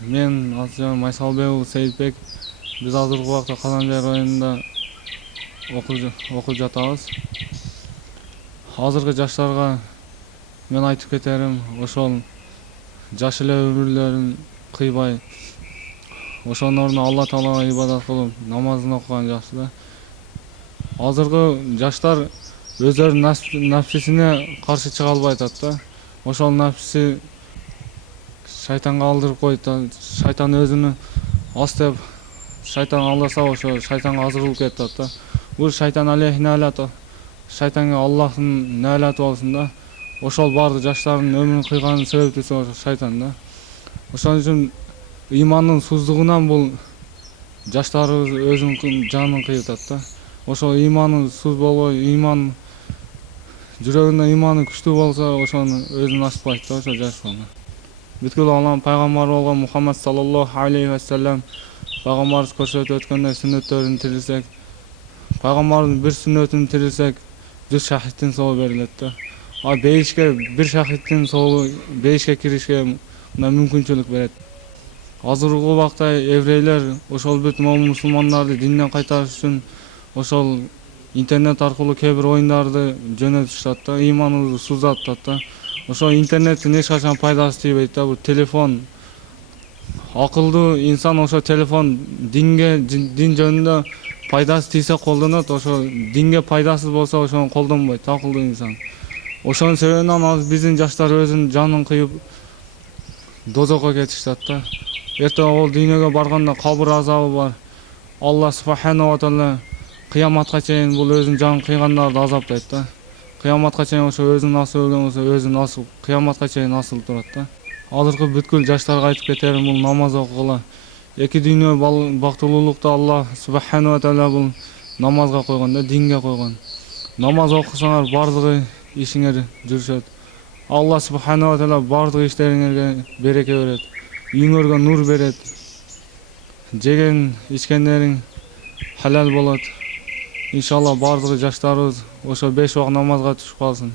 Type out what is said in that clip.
Мен атым Майсалбек Сейитбек. Биз азыркы убакта Казанжар районунда окуп жатабыз. Азыркы жаштарга мен айтып кетерим, ошол жаш эле өмүрлөрүн кыйбай, ошонун ордуна Алла Таалага ибадат кылып, намазын окуган жакшы да. Азыркы жаштар өздөрүнүн нафсисине каршы чыга албай атат да. Ошол нафси шайтанга алдырып коет да. Шайтан өзүнү астеп, шайтан алдаса ошо шайтанга азырылып кетет да. Бул шайтан алейхи налата. Шайтанга Аллахтын налаты болсун да. Ошол бардык жаштардын өмүрүн кыйганын себептүүсү ошо шайтан да. Ошон үчүн ыймандын суздугунан бул жаштарыбыз өзүнүн жанын кыйып атат да. Ошо ыйманы суз болбой, ыйман жүрөгүндө ыйманы күчтүү болсо, ошону өзүн ашпайт да, ошо жаштан. Бүткүл алам пайгамбар болгон Мухаммад саллаллаху алейхи ва саллям пайгамбарыбыз көрсөтүп өткөндөй сүннөттөрүн тирилсек, пайгамбардын бир сүннөтүн тирилсек, 100 шахидтин сообу берилет да. А бейишке бир шахидтин сообу бейишке киришке мына мүмкүнчүлүк берет. Азыркы убакта еврейлер ошол бүт мусулмандарды динден кайтарыш үчүн ошол интернет аркылуу кээ бир оюндарды жөнөтүшат да, ыйманыбызды суздап атат да. Ошо интернеттин эч качан пайдасы тийбейт да. Бул телефон, акылдуу инсан ошо телефон дин жөнүндө пайдасы тийсе колдонот, ошо динге пайдасыз болсо ошону колдонбойт акылдуу инсан. Ошонун себебинен азыр биздин жаштар өзүнүн жанын кыйып дозокко кетишет да. Эртең ол дүйнөгө барганда кабыр азабы бар. Алла субхана ва таала кыяматка чейин бул өзүнүн жанын кыйгандарды азаптайт да. Кыяматка чейин ошо өзүн асып өлгөн болсо, өзүн асып кыяматка чейин асылып турат да. Азыркы бүткүл жаштарга айтып кетерим, бул намаз окугула. Эки дүйнө бактылуулукту Алла субхана ва таала бул намазга койгон да, динге койгон. Намаз окусаңар бардыгы ишиңер жүрүшөт. Алла субхана ва таала бардык иштериңерге береке берет. Үйүңөргө нур берет. Жеген ичкендериң халал болот. Иншалла бардыгы жаштарыбыз ошо 5 убак намазга түшүп калсын.